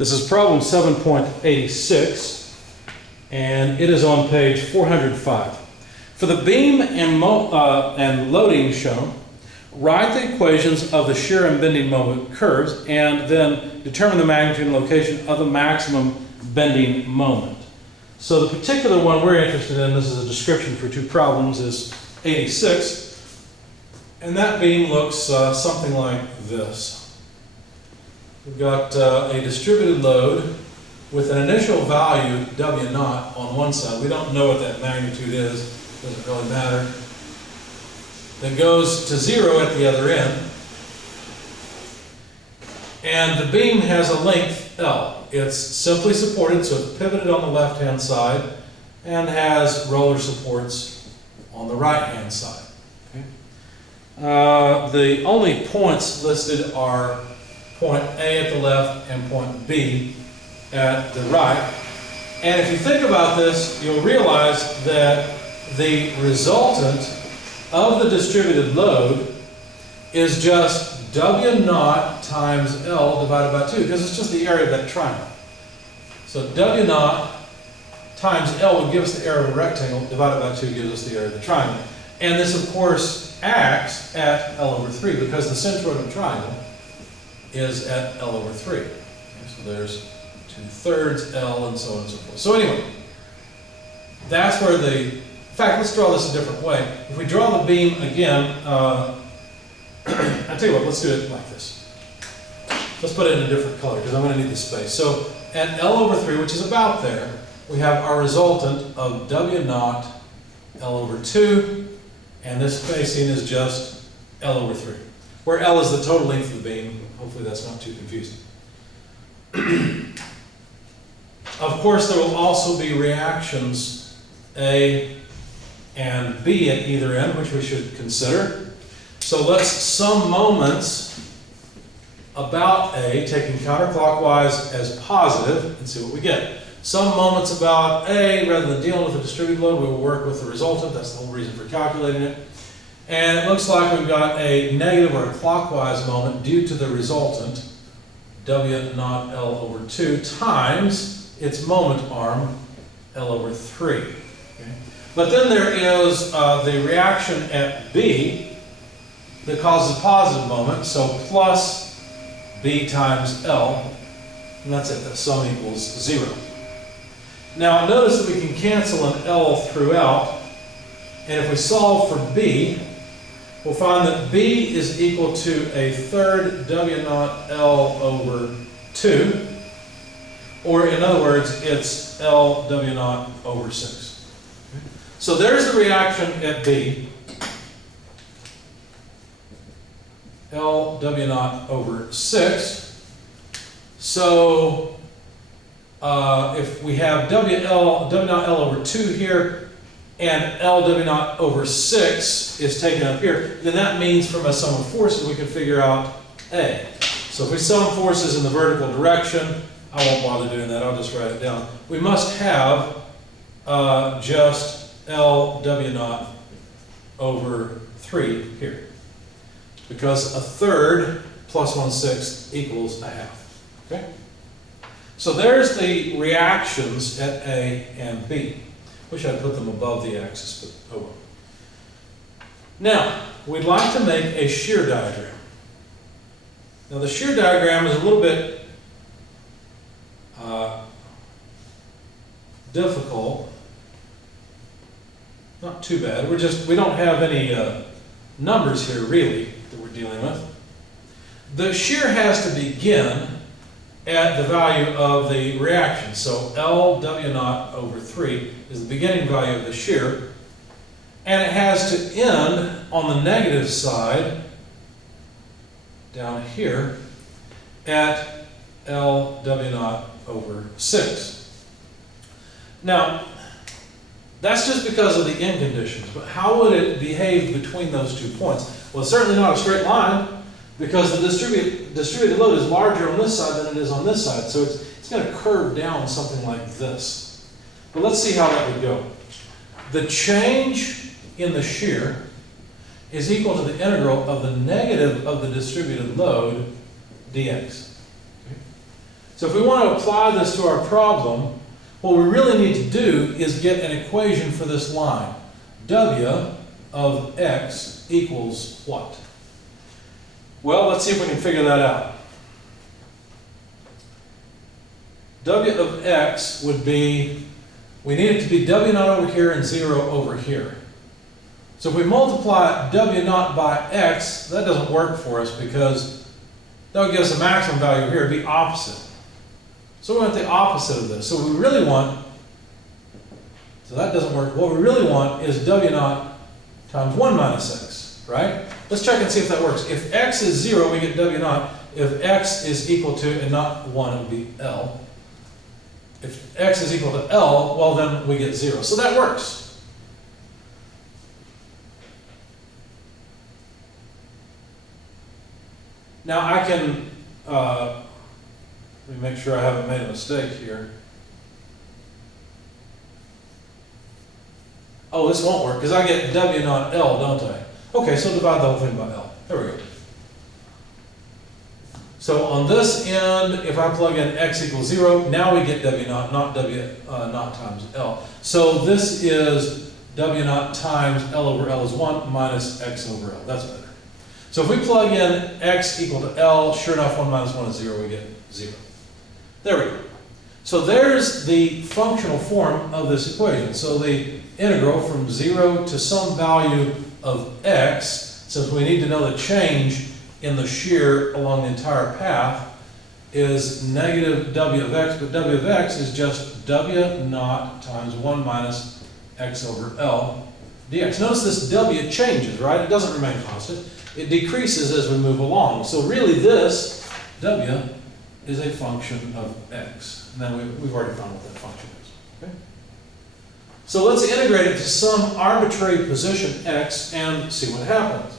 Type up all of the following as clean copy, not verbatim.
This is problem 7.86, and it is on page 405. For the beam and loading shown, write the equations of the shear and bending moment curves, and then determine the magnitude and location of the maximum bending moment. So the particular one we're interested in, this is a description for two problems, is 86, and that beam looks something like this. We've got a distributed load with an initial value, W naught, on one side. We don't know what that magnitude is, doesn't really matter. That goes to 0 at the other end. And the beam has a length L. It's simply supported, so it's pivoted on the left-hand side and has roller supports on the right-hand side. Okay. The only points listed are point A at the left and point B at the right. And if you think about this, you'll realize that the resultant of the distributed load is just W naught times L divided by 2, because it's just the area of that triangle. So W naught times L would give us the area of a rectangle, divided by 2 gives us the area of the triangle. And this, of course, acts at L over 3, because the centroid of the triangle is at L over 3. Okay, so there's 2/3 L and so on and so forth. So anyway, that's where in fact, let's draw this a different way. If we draw the beam again, I'll tell you what, let's do it like this. Let's put it in a different color, because I'm going to need the space. So at L over 3, which is about there, we have our resultant of W naught L over 2, and this spacing is just L over 3, where L is the total length of the beam. Hopefully that's not too confusing. Of course, there will also be reactions A and B at either end, which we should consider. So let's sum moments about A, taking counterclockwise as positive, and see what we get. Sum moments about A, rather than dealing with the distributed load, we will work with the resultant. That's the whole reason for calculating it. And it looks like we've got a negative or a clockwise moment due to the resultant, W naught L over 2, times its moment arm, L over 3. Okay? But then there is the reaction at B that causes a positive moment, so plus B times L, and that's it, the sum equals 0. Now notice that we can cancel an L throughout, and if we solve for B, we'll find that B is equal to 1/3 W naught L over 2, or in other words, it's L W naught over 6. So there's the reaction at B, L W naught over 6. So if we have W naught L over 2 here, and L W naught over 6 is taken up here, then that means from a sum of forces we can figure out A. So if we sum forces in the vertical direction, I won't bother doing that, I'll just write it down. We must have just L W naught over 3 here, because 1/3 plus 1/6 equals 1/2. Okay? So there's the reactions at A and B. Wish I'd put them above the axis, but oh well. Now, we'd like to make a shear diagram. Now the shear diagram is a little bit difficult. Not too bad. We don't have any numbers here really that we're dealing with. The shear has to begin at the value of the reaction. So L W naught over 3 is the beginning value of the shear, and it has to end on the negative side down here at L W naught over 6. Now, that's just because of the end conditions, but how would it behave between those 2 points? Well, it's certainly not a straight line, because the distributed load is larger on this side than it is on this side, so it's going to curve down something like this. But let's see how that would go. The change in the shear is equal to the integral of the negative of the distributed load dx. Okay? So if we want to apply this to our problem, what we really need to do is get an equation for this line. W of x equals what? Well, let's see if we can figure that out. W of x would be, we need it to be W naught over here and 0 over here. So if we multiply W naught by x, that doesn't work for us because that would give us a maximum value here, it'd be opposite. So we want the opposite of this. So we really want, so that doesn't work. What we really want is W naught times 1 minus x, right? Let's check and see if that works. If x is 0, we get W naught. If x is equal to, and not 1, it would be L. If x is equal to L, well then we get 0. So that works. Now I can, let me make sure I haven't made a mistake here. Oh, this won't work because I get W naught L, don't I? Okay, so divide the whole thing by L. There we go. So on this end, if I plug in x equals 0, now we get W naught, not W naught times L. So this is W naught times L over L is 1 minus x over L. That's better. So if we plug in x equal to L, sure enough, 1 minus 1 is 0, we get 0. There we go. So there's the functional form of this equation. So the integral from 0 to some value of x, since we need to know the change in the shear along the entire path, is negative W of x, but W of x is just W naught times 1 minus x over L dx. Notice this W changes, right? It doesn't remain constant. It decreases as we move along. So really this W is a function of x. And then we've already found what that function is. Okay? So let's integrate it to some arbitrary position x and see what happens.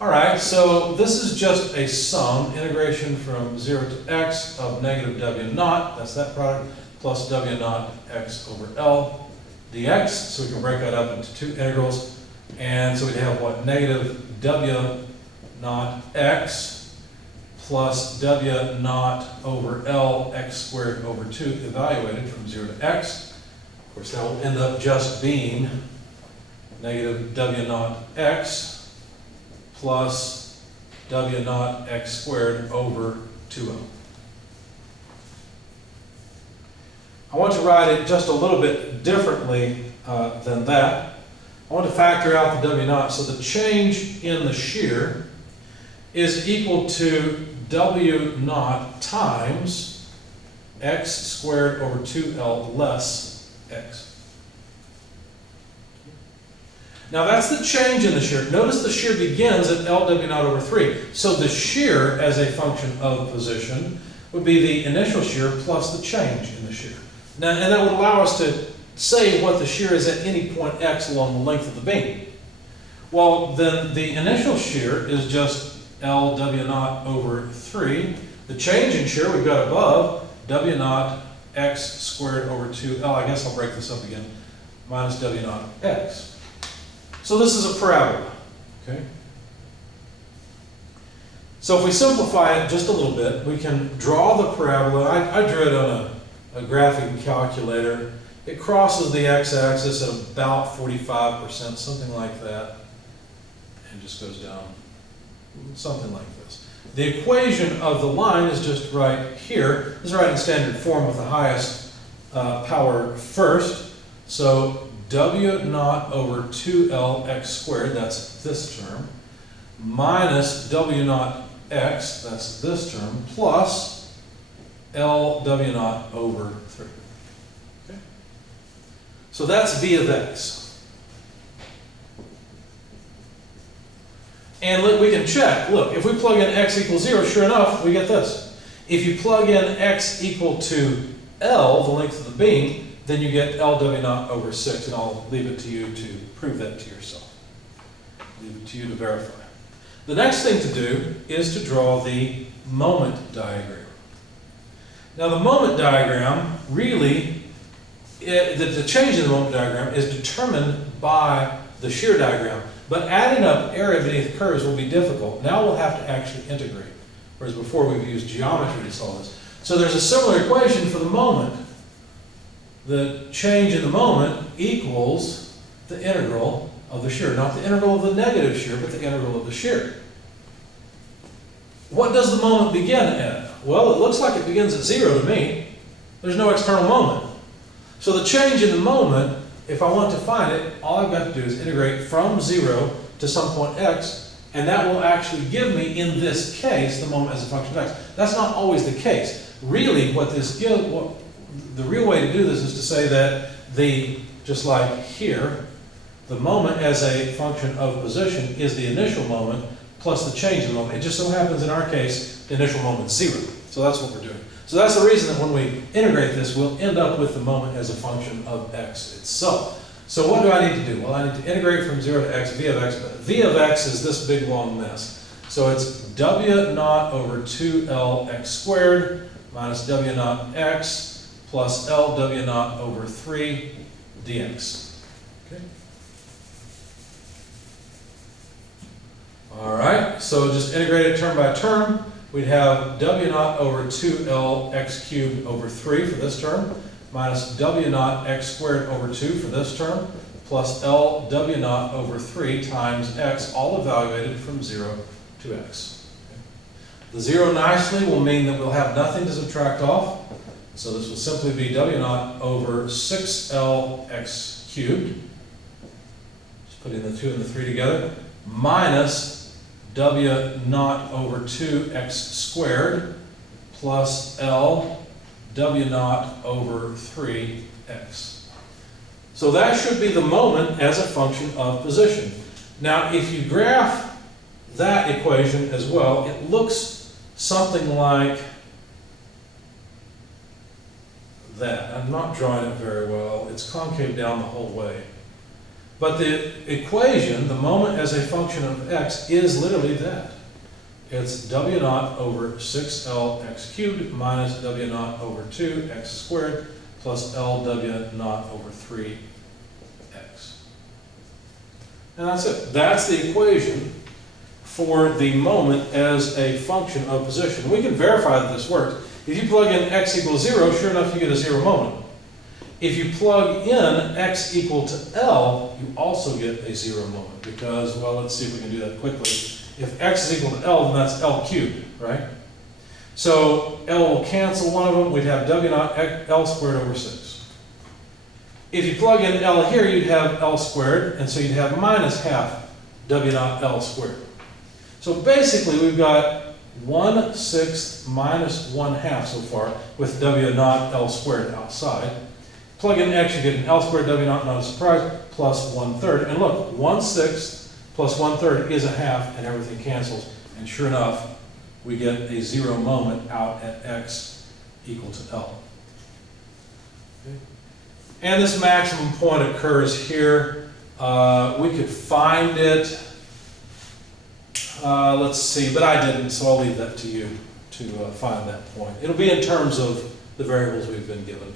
All right, so this is just a sum, integration from 0 to x of negative W naught, that's that product, plus W naught x over L dx. So we can break that up into two integrals. And so we'd have what? Negative W naught x plus W naught over L x squared over 2 evaluated from 0 to x. Of course, that will end up just being negative W naught x plus W naught x squared over 2L. I want to write it just a little bit differently than that. I want to factor out the W naught. So the change in the shear is equal to W naught times x squared over 2L less x. Now that's the change in the shear. Notice the shear begins at LW naught over 3. So the shear as a function of position would be the initial shear plus the change in the shear. Now, and that would allow us to say what the shear is at any point x along the length of the beam. Well, then the initial shear is just LW naught over 3. The change in shear we've got above, W naught x squared over 2L. I guess I'll break this up again. Minus W naught x. So this is a parabola, okay? So if we simplify it just a little bit, we can draw the parabola. I drew it on a graphing calculator. It crosses the x-axis at about 45%, something like that, and just goes down, something like this. The equation of the line is just right here. This is right in standard form with the highest power first. So W naught over 2L x squared, that's this term, minus W naught x, that's this term, plus L W naught over 3. Okay? So that's V of x. And we can check, look, if we plug in x equals 0, sure enough, we get this. If you plug in x equal to L, the length of the beam, then you get LW naught over 6, and I'll leave it to you to prove that to yourself. Leave it to you to verify. The next thing to do is to draw the moment diagram. Now the moment diagram really, the change in the moment diagram is determined by the shear diagram, but adding up area beneath curves will be difficult. Now we'll have to actually integrate, whereas before we've used geometry to solve this. So there's a similar equation for the moment. The change in the moment equals the integral of the shear. Not the integral of the negative shear, but the integral of the shear. What does the moment begin at? Well, it looks like it begins at 0 to me. There's no external moment. So the change in the moment, if I want to find it, all I've got to do is integrate from 0 to some point x, and that will actually give me, in this case, the moment as a function of x. That's not always the case. Really, the real way to do this is to say that just like here, the moment as a function of position is the initial moment plus the change in the moment. It just so happens in our case, the initial moment is 0. So that's what we're doing. So that's the reason that when we integrate this, we'll end up with the moment as a function of x itself. So what do I need to do? Well, I need to integrate from 0 to x, v of x, but v of x is this big long mess. So it's w naught over 2l x squared minus w naught x plus l w naught over 3 dx. Okay. All right, so just integrate it term by term. We'd have w naught over 2l x cubed over 3 for this term, minus w naught x squared over 2 for this term, plus l w naught over 3 times x, all evaluated from 0 to x. Okay. The 0 nicely will mean that we'll have nothing to subtract off, so this will simply be w naught over 6l x cubed, just putting the 2 and the 3 together, minus w naught over 2x squared plus l w naught over 3x. So that should be the moment as a function of position. Now, if you graph that equation as well, it looks something like that. I'm not drawing it very well. It's concave down the whole way. But the equation, the moment as a function of x, is literally that. It's w naught over 6l x cubed minus w naught over 2x squared plus l w naught over 3x. And that's it. That's the equation for the moment as a function of position. We can verify that this works. If you plug in x equals 0, sure enough, you get a 0 moment. If you plug in x equal to L, you also get a 0 moment because, well, let's see if we can do that quickly. If x is equal to L, then that's L cubed, right? So L will cancel one of them. We'd have w naught L squared over 6. If you plug in L here, you'd have L squared, and so you'd have minus half w naught L squared. So basically, we've got 1/6 minus 1/2 so far with w naught L squared outside. Plug in x, you get an L squared w naught, not a surprise, plus 1/3. And look, 1/6 plus 1/3 is a half, and everything cancels. And sure enough, we get a 0 moment out at x equal to L. Okay. And this maximum point occurs here. We could find it. Let's see, but I didn't, so I'll leave that to you to find that point. It'll be in terms of the variables we've been given.